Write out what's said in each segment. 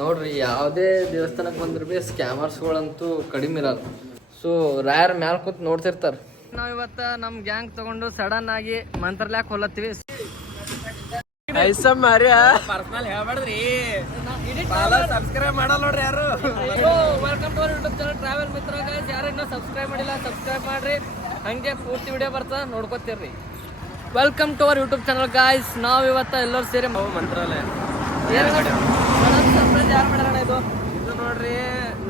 ನೋಡ್ರಿ ಯಾವುದೇ ದೇವಸ್ಥಾನಕ್ಕೆ ಬಂದ್ರೆ ಭೀ ಸ್ಕ್ಯಾಮರ್ಸ್ಗಳಂತೂ ಕಡಿಮೆ ಇರಲ್ಲ. ಸೊ ರ್ಯಾರ್ ಮ್ಯಾಲ್ ಕೂತ್ ನೋಡ್ತಿರ್ತಾರೆ. ನಾವು ಇವತ್ತು ನಮ್ಮ ಗ್ಯಾಂಗ್ ತಗೊಂಡು ಸಡನ್ ಆಗಿ ಮಂತ್ರಾಲಯಕ್ಕೆ ಹೊಲತ್ತೀವಿ. ಪರ್ಸನಲ್ ಹೇಳ್ಬೇಡ್ರಿ, ಸಬ್ಸ್ಕ್ರೈಬ್ ಮಾಡಲ್ಲ ನೋಡ್ರಿ ಯಾರು. Welcome to our YouTube channel travel Mitra guys. ಯಾರು ಇನ್ನೂ ಸಬ್ಸ್ಕ್ರೈಬ್ ಮಾಡಿಲ್ಲ ಸಬ್ಸ್ಕ್ರೈಬ್ ಮಾಡ್ರಿ, ಹಂಗೆ ಪೂರ್ತಿ ವಿಡಿಯೋ ಬರ್ತಾ ನೋಡ್ಕೊತೀರ್ರಿ. Welcome to our YouTube channel guys. ನಾವು ಇವತ್ತು ಎಲ್ಲರೂ ಸೇರಿ ಮಂತ್ರಾಲಯ ಯಾರು ಮಾಡೋಣ ಇದು ನೋಡ್ರಿ.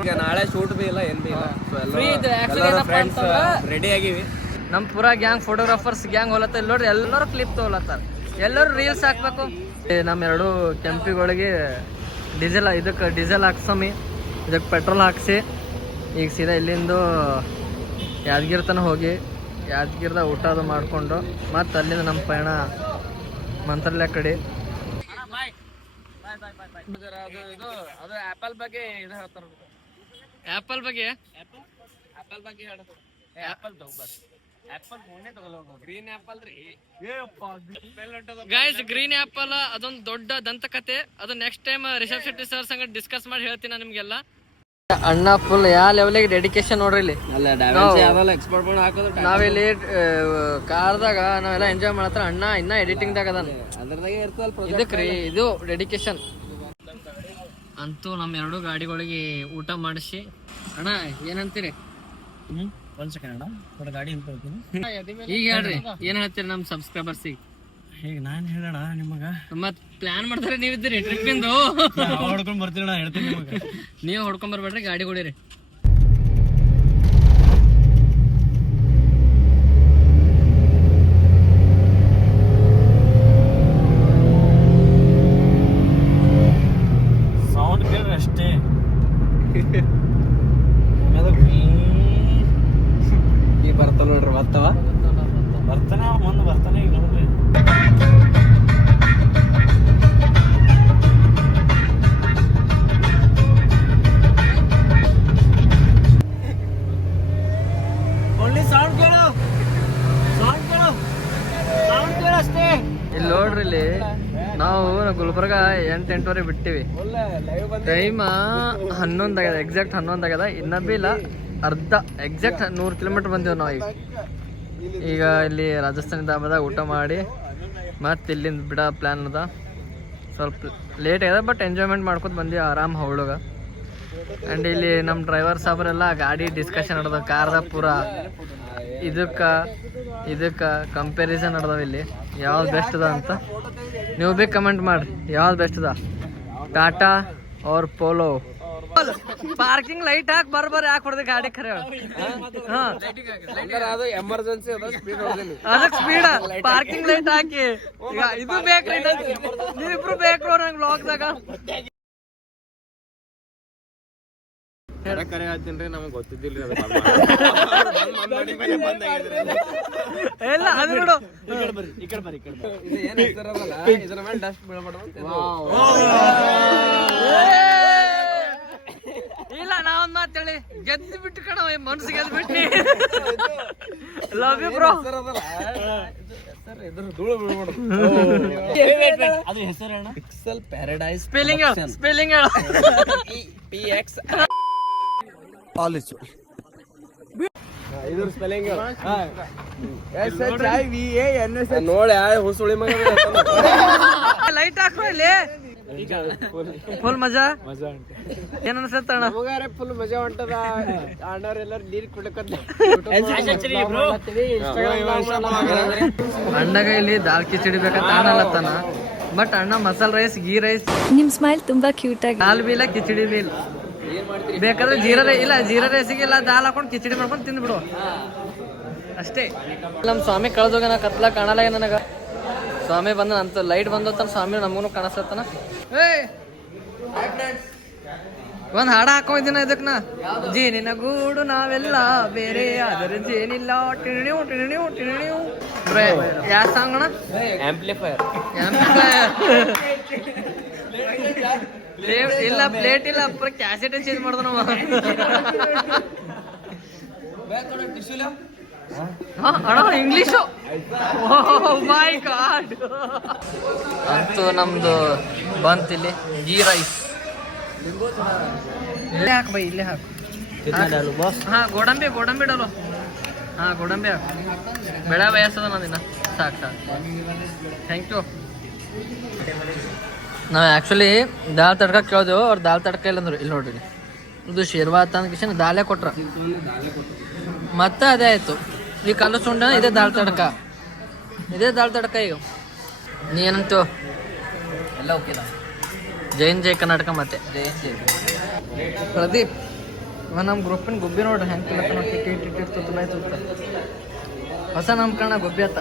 ಈಗ ನಾಳೆ ಶೂಟ್ ಬಿ ಇಲ್ಲ ಏನ್ ಬಿ ಇಲ್ಲ, ಫ್ರೀ ಇದೆ. ಫ್ರೆಂಡ್ಸ್ ರೆಡಿ ಆಗಿವಿ. ನಮ್ಮ ಪೂರಾ ಗ್ಯಾಂಗ್ ಫೋಟೋಗ್ರಾಫರ್ಸ್ ಗ್ಯಾಂಗ್ ಹೋಲತ್ತ. ಇಲ್ಲಿ ನೋಡ್ರಿ ಎಲ್ಲರೂ ಕ್ಲಿಪ್ ತೊಗೊಲತ್ತಾರ, ಎಲ್ಲರೂ ರೀಲ್ಸ್ ಹಾಕ್ಬೇಕು. ನಮ್ಮ ಎರಡು ಕೆಂಪಿಗಳಿಗೆ ಡೀಸೆಲ್ ಹಾಕ್ಸಮಿ, ಇದಕ್ಕೆ ಪೆಟ್ರೋಲ್ ಹಾಕ್ಸಿ ಈಗ ಸೀದಾ ಇಲ್ಲಿಂದ ಯಾದಗಿರಿ ತನಕ ಹೋಗಿ ಯಾದಗಿರಿದಾಗ ಊಟ ಅದು ಮಾಡಿಕೊಂಡು ಮತ್ತು ಅಲ್ಲಿಂದ ನಮ್ಮ ಪಯಣ ಮಂತ್ರಾಲಯ ಕಡೆ. ಅದು ಆಪಲ್ ಬಗ್ಗೆ ಇದು ಹೇಳ್ತಾರ. ಆ್ಯಪಲ್ ಬಗ್ಗೆ ಹೇಳೋದು. ಗ್ರೀನ್ ಆಪಲ್ ರೀ ಗೈಸ್. ಗ್ರೀನ್ ಆಪಲ್ ಅದೊಂದು ದೊಡ್ಡ ದಂತಕತೆ. ಅದು next time Rishab Shetty sir ಸಂಗ ಡಿಸ್ಕಸ್ ಮಾಡಿ ಹೇಳ್ತೀನಿ ನಿಮ್ಗೆಲ್ಲ. ಅಣ್ಣ ಫುಲ್ ಯಾವ ಲೆವೆಲಿಗೆ ಡೆಡಿಕೇಶನ್ ನೋಡ್ರಿ. ಇಲ್ಲಿ ನಾವಿಲ್ಲಿ ಕಾರ್ದಾಗ ನಾವೆಲ್ಲ ಎಂಜಾಯ್ ಮಾಡತ್ರ. ಅಣ್ಣ ಇನ್ನ ಎಡಿಟಿಂಗ್ ದಾಗ ಅದಾನ, ಇದಕ್ರಿ ಇದು ಡೆಡಿಕೇಶನ್. ಅಂತೂ ನಮ್ಮ ಎರಡು ಗಾಡಿಗಳಿಗೆ ಊಟ ಮಾಡಿಸಿ. ಅಣ್ಣ ಏನಂತೀರಿ? ಒಂದ್ ಸೆಕೆಂಡ್ ಅಣ್ಣ, ಗಾಡಿ ಈಗ ಹೇಳ್ರಿ ಏನ್ ಹೇಳ್ತೀರಿ ನಮ್ಮ ಸಬ್ಸ್ಕ್ರೈಬರ್ಸಿಗೆ? ಈಗ ನಾನ್ ಹೇಳೋಣ ನಿಮಗ, ಮತ್ ಪ್ಲಾನ್ ಮಾಡ್ತಾರೆ ನೀವಿದ್ದೀರಿ ಟ್ರಿಪ್ ಇಂದು. ಹೊಡ್ಕೊಂಡ್ ಬರ್ತೀವಿ ಹೇಳ್ತೀನಿ ನಿಮಗ. ನೀವು ಹೊಡ್ಕೊಂಡ್ ಬರ್ಬೇಡ್ರಿ, ಗಾಡಿ ಕೊಡಿರಿ. ಸೌಂಡ್ ಕೇಳ್ರಿ ಅಷ್ಟೇ. ಈ ಬರ್ತಾವ ನೋಡ್ರಿ, ಬರ್ತಾನ ಮುಂದೆ ಬರ್ತಾನೆ ಈಗ ನೋಡ್ರಿ. ಇಲ್ಲಿ ನೋಡ್ರಿ, ಇಲ್ಲಿ ನಾವು ಗುಲ್ಬರ್ಗ 8-8 ಬಿಟ್ಟಿವಿ. ಟೈಮ್ 11 ಆಗ್ಯದ, ಎಕ್ಸಾಕ್ಟ್ 11 ಆಗ್ಯದ. ಇನ್ನ ಬಿ ಇಲ್ಲ, ಅರ್ಧ ಎಕ್ಸಾಕ್ಟ್ 100 ಕಿಲೋಮೀಟರ್ ಬಂದೇವು ನಾವು. ಈಗ ಇಲ್ಲಿ ರಾಜಸ್ಥಾನಿ ಧಾಬಾದಾಗ ಊಟ ಮಾಡಿ ಮತ್ತೆ ಇಲ್ಲಿಂದ ಬಿಡೋ ಪ್ಲ್ಯಾನ್ ಅದ. ಸ್ವಲ್ಪ ಲೇಟ್ ಆಗ್ಯದ, ಬಟ್ ಎಂಜಾಯ್ಮೆಂಟ್ ಮಾಡ್ಕೊತ ಬಂದೀವಿ ಆರಾಮ್ ಹವಳಗ. ಆ್ಯಂಡ್ ಇಲ್ಲಿ ನಮ್ಮ ಡ್ರೈವರ್ ಸಾಬ್ರೆಲ್ಲ ಗಾಡಿ ಡಿಸ್ಕಷನ್ ನಡೆದ ಕಾರ್ದ ಪೂರ ಇದಕ್ಕೆ ಕಂಪ್ಯಾರಿಸನ್ ನಡೆದವ. ಇಲ್ಲಿ ಯಾವ್ದು ಬೆಸ್ಟ್ ಅದ ಅಂತ ನೀವು ಬಿ ಕಮೆಂಟ್ ಮಾಡ್ರಿ, ಯಾವ್ದು ಬೆಸ್ಟ್ ಅದ. ಟಾಟಾ ಅವ್ರ ಪೋಲೋ. ಪಾರ್ಕಿಂಗ್ ಲೈಟ್ ಹಾಕಿ ಬರ್ಬರ್ ಯಾಕೆ ಹೊಡೆದ ಗಾಡಿ ಖರೆ? ಅದು ಎಮರ್ಜೆನ್ಸಿ ಅದಕ್ಕೆ ಸ್ಪೀಡ್ ಪಾರ್ಕಿಂಗ್ ಲೈಟ್ ಹಾಕಿ. ಇದು ಬೇಕ್ರಿ, ನೀವಿಬ್ರು ಬೇಕು ನಂಗೆ ಬ್ಲಾಗ್ದಾಗ. ಕರೆ ಹೇಳ್ತೀನಿ, ನಮಗ್ ಗೊತ್ತಿದ್ದಿಲ್ರಿ ಇಲ್ಲ ಅದು ಬಿಡು. ಈ ಕಡೆ ಬರ್ರಿ. ಇದ್ರ ಮೇಲೆ ಡಸ್ಟ್ ಬೀಳ್ಬಾರ್ದು. ಇಲ್ಲ ನಾವೊಂದ್ ಮಾತು ಹೇಳಿ, ಗೆದ್ದು ಬಿಟ್ಟು ಕಣ ಮನ್ಸು ಗೆದ್ದು ಬಿಟ್ಟಿ. Love you bro. ಧೂಳು ಬೀಳ್ಬಾರ್ದು. ಅದು ಹೆಸರು ಪಿಕ್ಸೆಲ್ ಪ್ಯಾರಡೈಸ್. ಸ್ಪೆಲ್ಲಿಂಗ್ ಹೇಳು. PX ಇದ್ರ ಸ್ಪೆಲ್ಲಿಂಗ್ ನೋಡಿ. ಹುಸುಳಿ ಮಗ ಲೈಟ್ ಹಾಕೋ ಇಲ್ಲಿ. ಫುಲ್ ಮಜಾ ಏನ್ ಅನ್ಸತ್ತ ಅಣ್ಣ? ಫುಲ್ ಮಜಾ ಹೊಂಟದ. ಅಣ್ಣವ್ರೆಲ್ಲರೂ ನೀರ್ ಕುಡ್ಲಕತ್ತ. ಅಣ್ಣಗ ಇಲ್ಲಿ ದಾಲ್ ಕಿಚಡಿ ಬೇಕಂತ ಅಣ್ಣಲತ್ತಾನ, ಬಟ್ ಅಣ್ಣ ಮಸಾಲ ರೈಸ್, ಗೀ ರೈಸ್. ನಿಮ್ ಸ್ಮೈಲ್ ತುಂಬಾ ಕ್ಯೂಟ್ ಆಗಿ. ದಾಲ್ ಬಿ ಇಲ್ಲ, ಕಿಚಡಿ ಬಿ ಇಲ್ಲ. ಬೇಕಾದ್ರೆ ಜೀರಾ ರೈಸಿಗೆ ಇಲ್ಲ ದಾಲ್ ಹಾಕೊಂಡು ಕಿಚಡಿ ಮಾಡ್ಕೊಂಡು ತಿಂದ್ಬಿಡು ಅಷ್ಟೇ. ನಮ್ಮ ಸ್ವಾಮಿ ಕಳೆದೋಗನ ಕತ್ಲ ಕಾಣಲ್ಲ ನನಗ. ಸ್ವಾಮಿ ಬಂದ ಅಂತ ಲೈಟ್ ಬಂದೋತಾನ, ಸ್ವಾಮಿ ನಮಗೂ ಕಾಣಿಸ್ತಾನ. ಒಂದ್ ಹಾಡ ಹಾಕೊಂಡಿನ ಇದಕ್ ನಾ. ಜೇನಿನ ಗೂಡು ನಾವೆಲ್ಲ ಬೇರೆ ಆದರೆ ಜೇನಿಲ್ಲ. ಯಾವ ಸಾಂಗ್ ಅಣ್ಣ? ಆಂಪ್ಲಿಫೈರ್. ಇಲ್ಲ ಪ್ಲೇಟ್ ಇಲ್ಲ, ಪೂರ ಕ್ಯಾಸೆಟ್ ಚೇಂಜ್ ಮಾಡ್ದ ನಾವು. ಅಣ್ಣ ಇಂಗ್ಲೀಷು. ಮೈ ಗಾಡ್. ಅಂತೂ ನಮ್ದು ಬಂತಿಲ್ಲಿ ಗೀ ರೈಸ್. ಇಲ್ಲೇ ಹಾಕು ಬೈ, ಇಲ್ಲೇ ಹಾಕು. ಹಾ ಗೋಡಂಬಿ ಡಾಲು. ಹಾ ಗೋಡಂಬಿ ಹಾಕು. ಬೆಳೆ ಬಯಸದ ನಾನಿನ್ನ ಸಾಕು ಥ್ಯಾಂಕ್ ಯು. ನಾವು ಆ್ಯಕ್ಚುಲಿ ದಾಲ್ ತಡ್ಕ ಕೇಳಿದೆವು, ಅವ್ರು ದಾಲ್ ತಡ್ಕ ಇಲ್ಲ ಅಂದರು. ಇಲ್ಲಿ ನೋಡ್ರಿ, ಇದು ಶೇರ್ವಾ ತಂದ ಕಿಶನ್ ದಾಲೇ ಕೊಟ್ರ, ಮತ್ತೆ ಅದೇ ಆಯಿತು. ಈ ಕಲ್ಲು ಸುಂಡ ಇದೇ ದಾಲ್ ತಡ್ಕ, ಈಗ ನೀ ಏನಂತು ಎಲ್ಲ ಓಕೆದ. ಜೈ ಕರ್ನಾಟಕ. ಮತ್ತೆ ಪ್ರದೀಪ್ ನಮ್ಮ ಗ್ರೂಪಿನ ಗುಬ್ಬಿ ನೋಡ್ರಿ ಹೆಂಗೆ ತಿನ್ನತ್ತ ಹೊಸ ನಾಮಕರಣ ಗುಬ್ಬಿ ಅತ್ತ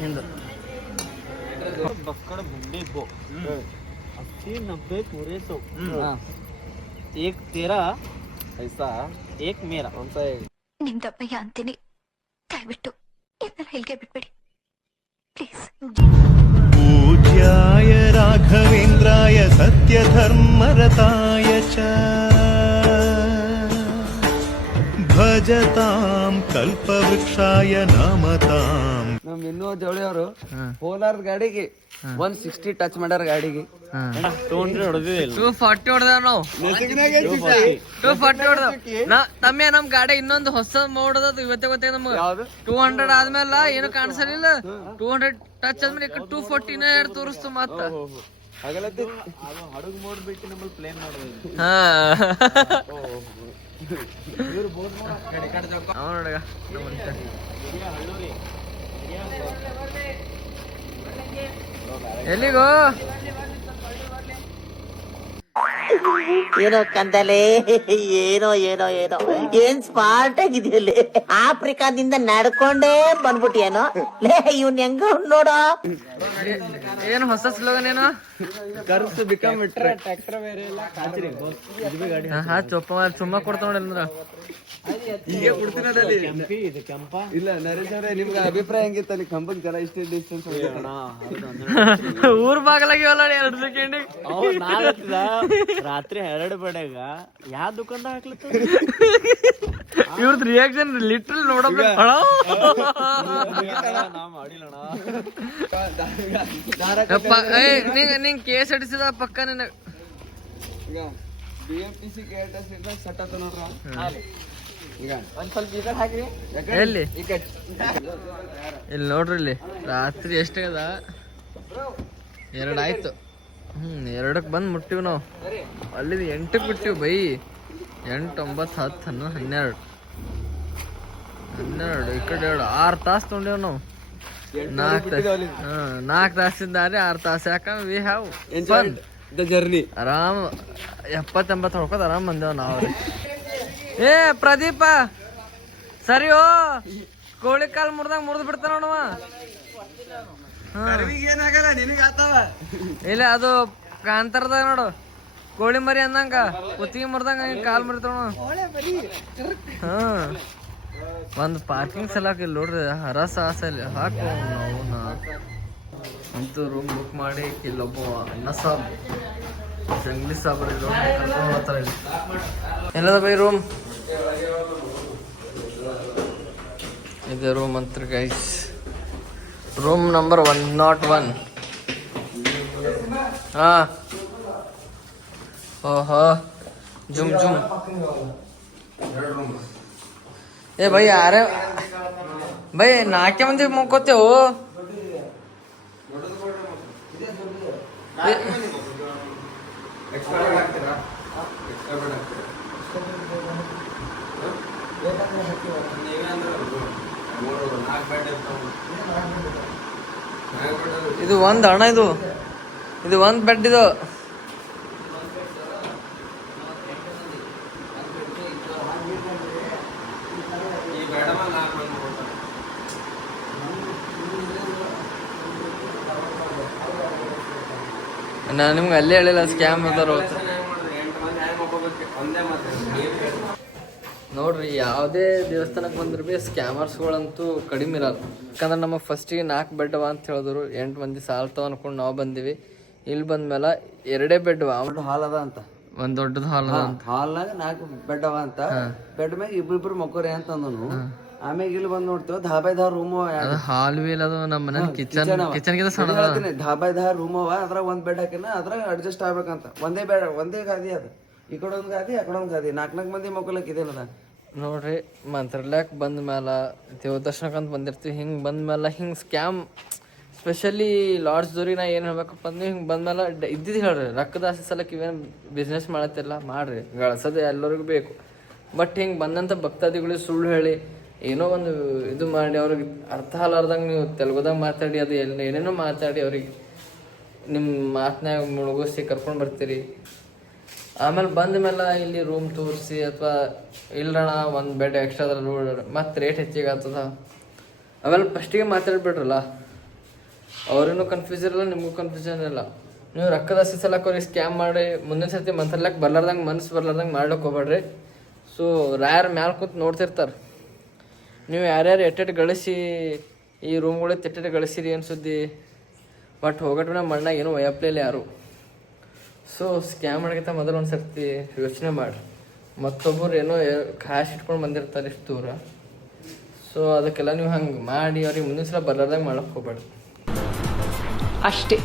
ನಿಂದು. 80-90 पूरे 100. एक तेरा ऐसा एक मेरा. ನಿಮ್ದಪ್ಪಯ್ಯ ಅಂತೀನಿ, ದಯವಿಟ್ಟು ಇದನ್ನ ಹೇಳಿಕೆ ಬಿಟ್ಬಿಡಿ ಪ್ಲೀಸ್. पूज्याय राघवेन्द्राय सत्यधर्मरताय च भजतां कल्पवृक्षाय नमतां. ನಮ್ ವಿನೋದ್ ಜವಳಿ ಅವರು ಹೋಲಾರ್ದ ಗಾಡಿಗೆ 160 ಟಚ್ ಮಾಡ್ಯಾರ ಗಾಡಿಗೆ. 240 ಹೊಡೆದೇವ್ ನಾವು. 240 ಹೊಡೆದೇವ್ ತಮ್ಮೆ. ನಮ್ ಗಾಡಿ ಇನ್ನೊಂದು ಹೊಸ ಮೋಡ್ ಅದ, ಇವತ್ತೇ ಗೊತ್ತೇ ನಮ್ಗೆ. 200 ಆದ್ಮೇಲೆ ಏನು ಕಾಣಿಸಲಿಲ್ಲ. 200 ಟಚ್ ಆದ್ಮೇಲೆ 240 ತೋರಿಸ್ತು ಮತ್ತ. ಹಡಗು ಮೋಡ್ ಬಿಟ್ಟು ನಮ್ಮಲ್ಲಿ ಪ್ಲೇನ್ ಮಾಡೋದು. ಎಲ್ಲಿಗೋ ಏನೋ ಕಂದಲೆ, ಏನೋ ಏನೋ ಏನೋ ಏನ್ ಸ್ಮಾರ್ಟ್ ಆಗಿದೆಯಲ್ಲಿ. ಆಫ್ರಿಕಾದಿಂದ ನಡ್ಕೊಂಡೇ ಬಂದ್ಬಿಟ್ಟಿಯೇನೋ ಲೇ. ಇವ್ನ್ ಹೆಂಗ ನೋಡೋ, ಏನು ಹೊಸ ಸ್ಲೋಗನ್ ಏನು? ಕರ್ಸ್ ಬಿಕಮ್ ಬಿಟ್ರೆ ಟ್ರ್ಯಾಕ್ಟರ್ ಬೇರೆ ಇಲ್ಲ. ಹಾ ಚೊಪ್ಪ ಸುಮ್ಮ ಕೊಡ್ತಾ ನೋಡಿ ಅಂದ್ರ ಈಗ ಇಲ್ಲ. ನರೇಶ್ ಅವ್ರೆ, ನಿಮ್ಗೆ ಅಭಿಪ್ರಾಯ ಹೆಂಗಿತ್ತ ಅಲ್ಲಿ ಕಂಬಕ್ ಜನ ಇಷ್ಟ ಡಿಸ್ಟೆನ್ಸ್ ಊರ್ ಬಾಗಲಾಗಿವಲ್ಲ 2 ಸೆಕೆಂಡ್. ರಾತ್ರಿ 2 ಬಡ್ಯಾಗ ಯಾವ ದುಕಾನ್ದಾಗ ಹಾಕ್ಲತ್ತ ಇವ್ರದ್ ರಿಯಾಕ್ಷನ್ ಲಿಟ್ರಲ್ ನೋಡೋದು. ನಿಂಗ್ ಕೇಸ್ ಅಡಿಸಿದ ಪಕ್ಕ ನಿನ್ನ BMTC ಸಟ್ಟ ನೋಡ್ರ. ಈಗ ಒಂದ್ ಸ್ವಲ್ಪ ಈ ಕಡೆ ಹಾಕ್ರಿ. ಎಲ್ಲಿ ಇಲ್ಲಿ ನೋಡ್ರಿ, ಇಲ್ಲಿ ರಾತ್ರಿ ಎಷ್ಟಾಗದ? 2 ಆಯ್ತು. 2ಕ್ಕೆ ಬಂದು ಮುಟ್ಟಿವಿ ನಾವು. ಅಲ್ಲಿಂದ 8ಕ್ಕೆ ಬಿಟ್ಟಿವಿ ಬೈ. 8, 9, 10, 11, 12 ಈ ಕಡೆ 6 ತಾಸು ತೊಗೊಂಡೇವ್ ನಾವು. 4 ತಾಸಿದ್ದಾರೆ, 6 ತಾಸು. ಯಾಕಂದ್ರೆ we have fun the journey. ಆರಾಮ್ 70-80 ಹೊಡ್ಕೋತ ಆರಾಮ್ ಬಂದೇವ್ ನಾವು. ಏ ಪ್ರದೀಪ ಸರಿ ಓ, ಕೋಳಿ ಕಾಲ್ ಮುರಿದು ಬಿಡ್ತಾನ ನೋಡವ. ಏನಾಗಲ್ಲ, ನಿನಗೆ ಆತಾವ. ಇಲ್ಲ ಅದು ಕಾಂತಾರದಾಗ ನೋಡು, ಕೋಳಿ ಮರಿ ಅಂದಂಗ ಕುತ್ತಿಗೆ ಮುರಿದಂಗ ಕಾಲ್ ಮುರಿತಾವ. ಒಂದು ಪಾರ್ಕಿಂಗ್ ಸಲಕ್ಕೆ ಇಲ್ಲಿ ನೋಡ್ರಿ ಹರಸ ಆಸಲ್ಲಿ ಹಾಕು ನಾವು. ಅಂತೂ ರೂಮ್ ಬುಕ್ ಮಾಡಿ ಇಲ್ಲೊಬ್ಬ ಅಣ್ಣ ಸಾಬ್ ಜಂಗ್ಲಿ ಸಾಬ್ರ ಕರ್ಕೊಂಡು ಹೋಗ್ತಾರೆ. ಎಲ್ಲದ ಬೈ ರೂಮ್? ಇದೆ ರೂಮ್ ಅಂತ ಗೈಸ್. Room number 101. ಹಾ ಓಹೋ ಜುಮ್ ಜುಮ್. ಏ ಬೈ ಯಾರೇ ಬೈ 4 ಮಂದಿ ಮುಕ್ಕೋತೇವು. ಇದು ಒಂದು ಅಣ್ಣ, ಇದು 1 ಬೆಡ್. ಇದು ನಾನು ನಿಮ್ಗೆ ಅಲ್ಲೇ ಹೇಳಿಲ್ಲ ಸ್ಕ್ಯಾಮ್ ಇದಾರ ನೋಡ್ರಿ. ಯಾವುದೇ ದೇವಸ್ಥಾನಕ್ಕೆ ಬಂದ್ರೆ ಭೀ ಸ್ಕ್ಯಾಮರ್ಸ್ಗಳಂತೂ ಕಡಿಮೆ ಇರಲ್ಲ. ಯಾಕಂದ್ರೆ ನಮಗೆ ಫಸ್ಟಿಗೆ 4 ಬೆಡ್ ಅವ ಅಂತ ಹೇಳಿದ್ರು. 8 ಮಂದಿ ಸಾಲ್ತಾವ ಅನ್ಕೊಂಡು ನಾವು ಬಂದಿವಿ. ಇಲ್ಲಿ ಬಂದ್ಮೇಲೆ 2 ಬೆಡ್ ಅವ. ಹಾಲ್ ಅದ ಅಂತ, ಒಂದ್ ದೊಡ್ಡದು ಹಾಲ್ ಅದ ಅಂತ. ಹಾಲ್ನಾಗ 4 ಬೆಡ್ ಅವ ಅಂತ. ಬೆಡ್ ಮ್ಯಾಗ ಇಬ್ಬಿಬ್ರು ಮಕ್ಕೋರಿ ಅಂತ ಅಂದನು. ಆಮೇಲೆ ಇಲ್ಲಿ ಬಂದ್ ನೋಡ್ತೇವ ಧಾಬಾಯ್ದಾರ್ ರೂಮ್. ಹಾಲ್ ವೀಲ್ ಅದು ನಮ್ಮ ಮನೆ ಕಿಚನ್ ಗಿಂತ ಸಣ್ಣ ಧಾಬಾಯ್ದಾರ್ ರೂಮ್ ಅವ. ಅದ್ರಾಗ 1 ಬೆಡ್ ಹಾಕಿನ ಅದ್ರಾಗ ಅಡ್ಜಸ್ಟ್ ಆಗ್ಬೇಕಂತ. ಒಂದೇ ಗಾದಿ ಅದು. ಈ ಕಡೆ ಒಂದು ಗಾದಿ ಆ ಕಡೆ ಒಂದು ಗಾದಿ 4 ಮಂದಿ ಮಕ್ಕೊಳಕ್ ಇದೇನದ. ನೋಡ್ರಿ ಮಂತ್ರಾಲಯಕ್ಕೆ ಬಂದ ಮೇಲೆ ದೇವ ದರ್ಶನಕ್ಕೆ ಅಂತ ಬಂದಿರ್ತೀವಿ. ಹಿಂಗೆ ಬಂದ ಮೇಲೆ ಹಿಂಗೆ ಸ್ಕ್ಯಾಮ್ ಸ್ಪೆಷಲಿ ಲಾಡ್ಜ್ದವ್ರಿಗೆ ನಾ ಏನು ಹೇಳ್ಬೇಕಪ್ಪ ಅಂದ್ರೆ ಹಿಂಗೆ ಬಂದಮೇಲೆ ಇದ್ದಿದ್ದು ಹೇಳ್ರಿ, ರೊಕ್ಕದ ಆಸೆ ಸಲಕ್ಕೆ ಇವೇನು ಬಿಸ್ನೆಸ್ ಮಾಡತ್ತಿಲ್ಲ ಮಾಡಿರಿ, ಗಳಿಸೋದು ಎಲ್ಲರಿಗೂ ಬೇಕು. ಬಟ್ ಹಿಂಗೆ ಬಂದಂಥ ಭಕ್ತಾದಿಗಳಿಗೆ ಸುಳ್ಳು ಹೇಳಿ ಏನೋ ಒಂದು ಇದು ಮಾಡಿ ಅವ್ರಿಗೆ ಅರ್ಥ ಆಗಲಾರ್ದಂಗೆ ನೀವು ತೆಲುಗುದಾಗ ಮಾತಾಡಿ ಅದು ಏನೇನೋ ಮಾತಾಡಿ ಅವ್ರಿಗೆ ನಿಮ್ಮ ಮಾತನಾಗ ಮುಳುಗಿಸಿ ಕರ್ಕೊಂಡು ಬರ್ತೀರಿ. ಆಮೇಲೆ ಬಂದ ಮೇಲೆ ಇಲ್ಲಿ ರೂಮ್ ತೋರಿಸಿ ಅಥವಾ ಇಲ್ಲಣ್ಣ ಒಂದು ಬೆಡ್ ಎಕ್ಸ್ಟ್ರಾ ಮತ್ತು ರೇಟ್ ಹೆಚ್ಚಿಗೆ ಆಗ್ತದ ಆಮೇಲೆ ಫಸ್ಟಿಗೆ ಮಾತಾಡ್ಬಿಡ್ರಲ್ಲ, ಅವ್ರೇನು ಕನ್ಫ್ಯೂಸ್ ಇರಲ್ಲ, ನಿಮಗೂ ಕನ್ಫ್ಯೂಷನ್ ಇರಲ್ಲ. ನೀವು ರೊಕ್ಕದ ಆಸೆ ಸಲಕ್ಕೆ ಅವ್ರಿಗೆ ಸ್ಕ್ಯಾಮ್ ಮಾಡಿ ಮುಂದಿನ ಸರ್ತಿ ಮಂತ್ರಾಲಯಕ್ಕೆ ಬರ್ಲಾರ್ದಂಗೆ ಮನಸ್ಸು ಬರ್ಲಾರ್ದಂಗೆ ಮಾಡ್ಲಿಕ್ಕೆ ಹೋಗ್ಬೇಡ್ರಿ. ಸೊ ಯಾರು ಮ್ಯಾಲೆ ಕೂತು ನೋಡ್ತಿರ್ತಾರೆ, ನೀವು ಯಾರ್ಯಾರು ಎಟ್ಟೆಟ್ಟು ಗಳಿಸಿ ಈ ರೂಮ್ಗಳಿಗೆ ತೆಟ್ಟೆಟ್ಟು ಗಳಿಸಿರಿ ಏನು ಸುದ್ದಿ, ಬಟ್ ಹೋಗಟ್ಟ ಮಣ್ಣಾಗ ಏನೂ ಒಯ್ಯಪ್ಲಿಲ್ಲ ಯಾರು. ಸೊ ಸ್ಕ್ಯಾಮ್ ಮಾಡೋಕ್ಕಿಂತ ಮೊದಲು ಒಂದು ಸರ್ತಿ ಯೋಚನೆ ಮಾಡಿರಿ. ಮತ್ತೊಬ್ಬರು ಏನೋ ಕ್ಯಾಶ್ ಇಟ್ಕೊಂಡು ಬಂದಿರ್ತಾರೆ ಇಷ್ಟು ದೂರ. ಸೊ ಅದಕ್ಕೆಲ್ಲ ನೀವು ಹಂಗೆ ಮಾಡಿ ಅವ್ರಿಗೆ ಮುಂದಿನ ಸಲ ಬರ್ಲಾರ್ದಂಗೆ ಮಾಡೋಕ್ಕೆ ಹೋಗ್ಬೇಡ್ರಿ ಅಷ್ಟೇ.